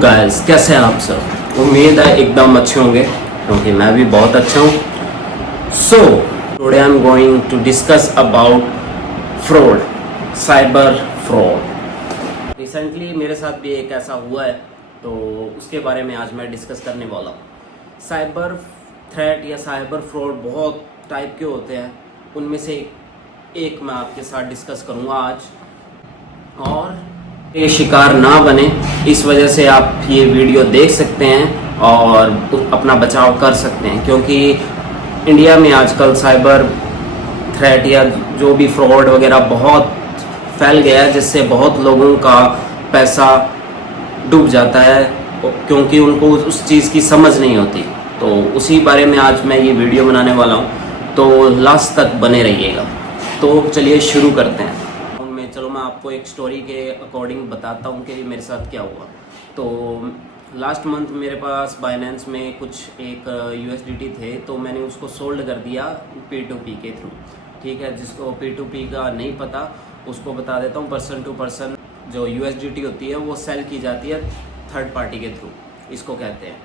Guys, कैसे हैं आप सब। उम्मीद है एकदम अच्छे होंगे क्योंकि मैं भी बहुत अच्छा हूँ। So today I am going to discuss about fraud, cyber fraud. Recently मेरे साथ भी एक ऐसा हुआ है, तो उसके बारे में आज मैं डिस्कस करने वाला हूँ। साइबर थ्रेट या साइबर फ्रॉड बहुत टाइप के होते हैं, उनमें से एक मैं आपके साथ डिस्कस करूँगा आज, और ये शिकार ना बने इस वजह से आप ये वीडियो देख सकते हैं और अपना बचाव कर सकते हैं। क्योंकि इंडिया में आजकल साइबर थ्रेट या जो भी फ्रॉड वगैरह बहुत फैल गया है, जिससे बहुत लोगों का पैसा डूब जाता है क्योंकि उनको उस चीज़ की समझ नहीं होती। तो उसी बारे में आज मैं ये वीडियो बनाने वाला हूँ, तो लास्ट तक बने रहिएगा। तो चलिए शुरू करते हैं। चलो मैं आपको एक स्टोरी के अकॉर्डिंग बताता हूँ कि मेरे साथ क्या हुआ। तो लास्ट मंथ मेरे पास बाइनेंस में कुछ एक USDT थे, तो मैंने उसको सोल्ड कर दिया P2P के थ्रू। ठीक है, जिसको P2P का नहीं पता उसको बता देता हूँ। पर्सन टू पर्सन जो USDT होती है वो सेल की जाती है थर्ड पार्टी के थ्रू, इसको कहते हैं।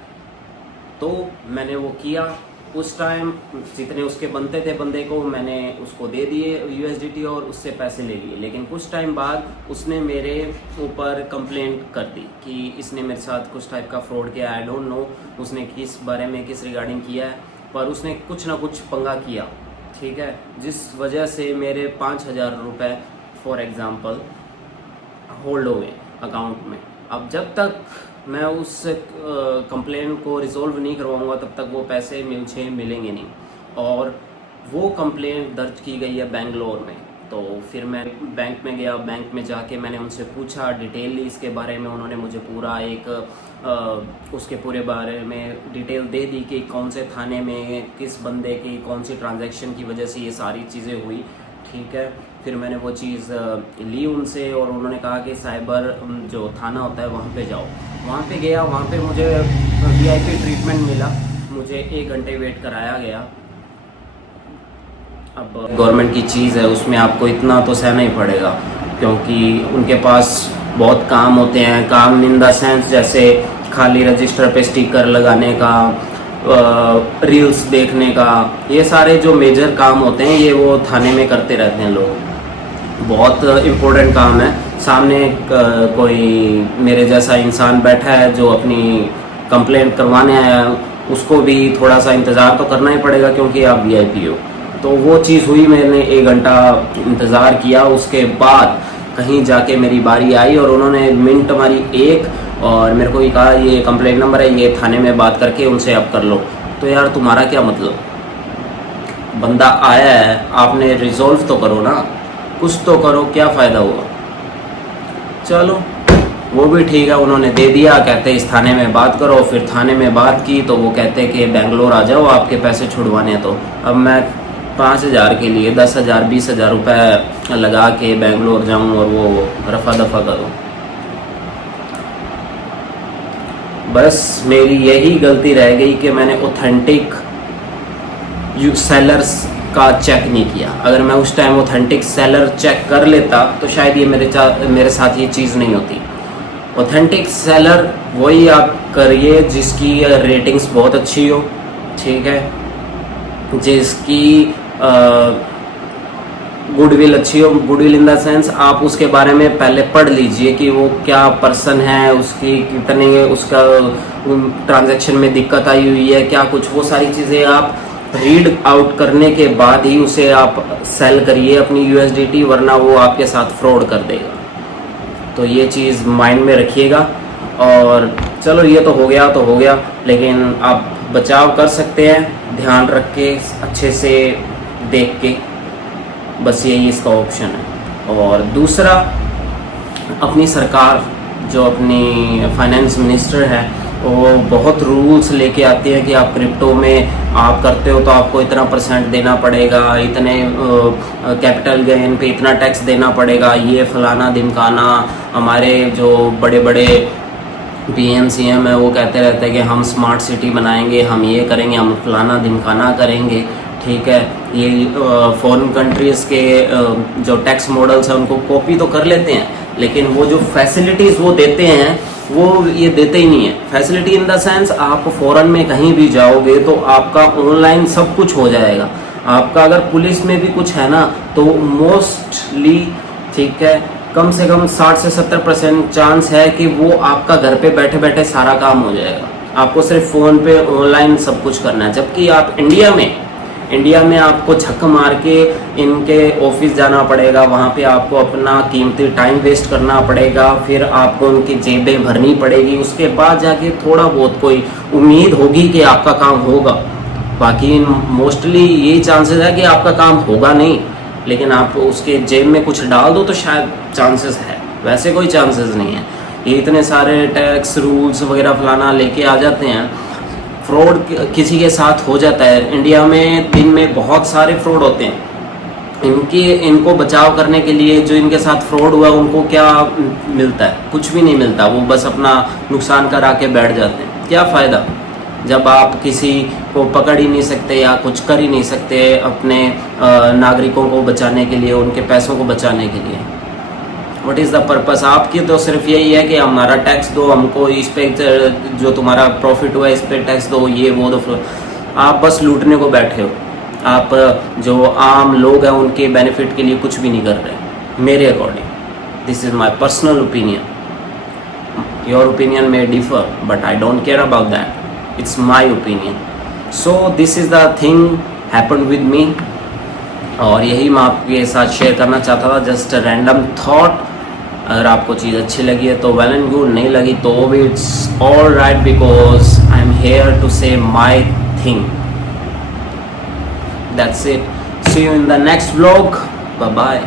तो मैंने वो किया। उस टाइम जितने उसके बनते थे बंदे को, मैंने उसको दे दिए USDT और उससे पैसे ले लिए। लेकिन कुछ टाइम बाद उसने मेरे ऊपर कंप्लेंट कर दी कि इसने मेरे साथ कुछ टाइप का फ्रॉड किया। आई डोंट नो उसने किस बारे में किस रिगार्डिंग किया है, पर उसने कुछ ना कुछ पंगा किया। ठीक है, जिस वजह से मेरे 5,000 रुपये फॉर एग्ज़ाम्पल होल्ड हो गए अकाउंट में। अब जब तक मैं उस कंप्लेंट को रिजॉल्व नहीं करवाऊंगा तब तक वो पैसे मुझे मिलेंगे नहीं। और वो कंप्लेंट दर्ज की गई है बेंगलोर में। तो फिर मैं बैंक में गया। बैंक में जाके मैंने उनसे पूछा डिटेल इसके बारे में। उन्होंने मुझे पूरा एक उसके पूरे बारे में डिटेल दे दी कि कौन से थाने में किस बंदे की कौन सी ट्रांजैक्शन की वजह से ये सारी चीज़ें हुई। ठीक है, फिर मैंने वो चीज़ ली उनसे और उन्होंने कहा कि साइबर जो थाना होता है वहाँ पे जाओ। वहाँ पे गया, वहाँ पे मुझे VIP ट्रीटमेंट मिला। मुझे 1 घंटे वेट कराया गया। अब गवर्नमेंट की चीज़ है, उसमें आपको इतना तो सहना ही पड़ेगा क्योंकि उनके पास बहुत काम होते हैं। काम इन द सेंस जैसे खाली रजिस्टर पे स्टिकर लगाने का, रील्स देखने का, ये सारे जो मेजर काम होते हैं ये वो थाने में करते रहते हैं लोग। बहुत इम्पोर्टेंट काम है। सामने कोई मेरे जैसा इंसान बैठा है जो अपनी कंप्लेंट करवाने आया है, उसको भी थोड़ा सा इंतज़ार तो करना ही पड़ेगा क्योंकि आप VIP हो। तो वो चीज़ हुई, मैंने 1 घंटा इंतज़ार किया। उसके बाद कहीं जाके मेरी बारी आई और उन्होंने मिनट मारी 1 और मेरे को ये कहा ये कंप्लेंट नंबर है, ये थाने में बात करके उनसे अब कर लो। तो यार तुम्हारा क्या मतलब, बंदा आया है, आपने रिजॉल्व तो करो ना, कुछ तो करो, क्या फ़ायदा हुआ। चलो वो भी ठीक है, उन्होंने दे दिया। कहते इस थाने में बात करो। फिर थाने में बात की तो वो कहते कि बेंगलोर आ जाओ, आपके पैसे छुड़वाने। तो अब मैं 5,000 के लिए 10,000 20,000 रुपये लगा के बेंगलोर जाऊं और वो रफा दफा करूं। बस मेरी यही गलती रह गई कि मैंने ऑथेंटिक सेलर्स का चेक नहीं किया। अगर मैं उस टाइम ऑथेंटिक सेलर चेक कर लेता तो शायद ये मेरे साथ ये चीज़ नहीं होती। ऑथेंटिक सेलर वही आप करिए जिसकी रेटिंग्स बहुत अच्छी हो। ठीक है, जिसकी गुडविल अच्छी हो। गुडविल इन द सेंस आप उसके बारे में पहले पढ़ लीजिए कि वो क्या पर्सन है, उसकी कितने उसका ट्रांजैक्शन में दिक्कत आई हुई है, क्या कुछ, वो सारी चीज़ें आप रीड आउट करने के बाद ही उसे आप सेल करिए अपनी USDT, वरना वो आपके साथ फ्रॉड कर देगा। तो ये चीज़ माइंड में रखिएगा। और चलो ये तो हो गया, लेकिन आप बचाव कर सकते हैं ध्यान रख के, अच्छे से देख के। बस यही इसका ऑप्शन है। और दूसरा, अपनी सरकार जो अपनी फाइनेंस मिनिस्टर है वो बहुत रूल्स लेके आती है कि आप क्रिप्टो में आप करते हो तो आपको इतना % देना पड़ेगा, इतने कैपिटल गेन पे इतना टैक्स देना पड़ेगा, ये फलाना ढिमकाना। हमारे जो बड़े बड़े PM CM है वो कहते रहते हैं कि हम स्मार्ट सिटी बनाएंगे, हम ये करेंगे, हम फलाना ढिमकाना करेंगे। ठीक है, ये फॉरेन कंट्रीज़ के जो टैक्स मॉडल्स हैं उनको कॉपी तो कर लेते हैं, लेकिन वो जो फैसिलिटीज़ वो देते हैं वो ये देते ही नहीं है। फैसिलिटी इन द सेंस, आप फॉरेन में कहीं भी जाओगे तो आपका ऑनलाइन सब कुछ हो जाएगा। आपका अगर पुलिस में भी कुछ है ना तो मोस्टली, ठीक है, कम से कम 60 से 70% चांस है कि वो आपका घर पे बैठे बैठे सारा काम हो जाएगा। आपको सिर्फ फ़ोन पे ऑनलाइन सब कुछ करना है। जबकि आप इंडिया में आपको झक मार के इनके ऑफिस जाना पड़ेगा, वहाँ पे आपको अपना कीमती टाइम वेस्ट करना पड़ेगा, फिर आपको उनकी जेबें भरनी पड़ेगी, उसके बाद जाके थोड़ा बहुत कोई उम्मीद होगी कि आपका काम होगा। बाकी मोस्टली ये चांसेस है कि आपका काम होगा नहीं, लेकिन आप उसके जेब में कुछ डाल दो तो शायद चांसेस है, वैसे कोई चांसेस नहीं है। ये इतने सारे टैक्स रूल्स वगैरह फलाना लेके आ जाते हैं, फ्रॉड किसी के साथ हो जाता है। इंडिया में दिन में बहुत सारे फ्रॉड होते हैं। इनको बचाव करने के लिए जो इनके साथ फ्रॉड हुआ उनको क्या मिलता है? कुछ भी नहीं मिलता, वो बस अपना नुकसान करा के बैठ जाते हैं। क्या फ़ायदा जब आप किसी को पकड़ ही नहीं सकते या कुछ कर ही नहीं सकते अपने नागरिकों को बचाने के लिए, उनके पैसों को बचाने के लिए। What is the purpose? आपकी तो सिर्फ यही है कि हमारा टैक्स दो, हमको इस पे जो तुम्हारा प्रॉफिट हुआ इस पे टैक्स दो, ये वो दो। आप बस लूटने को बैठे हो। आप जो आम लोग हैं उनके बेनिफिट के लिए कुछ भी नहीं कर रहे, मेरे according. This is my personal opinion. Your opinion may differ, but I don't care about that. It's my opinion. So this is the thing happened with me, और यही मैं आपके साथ शेयर करना चाहता था। Just random thought. अगर आपको चीज़ अच्छी लगी है तो वेल एंड गुड, नहीं लगी तो भी it's all right, because I am here to say my thing. That's it. See you in the next vlog. Bye bye.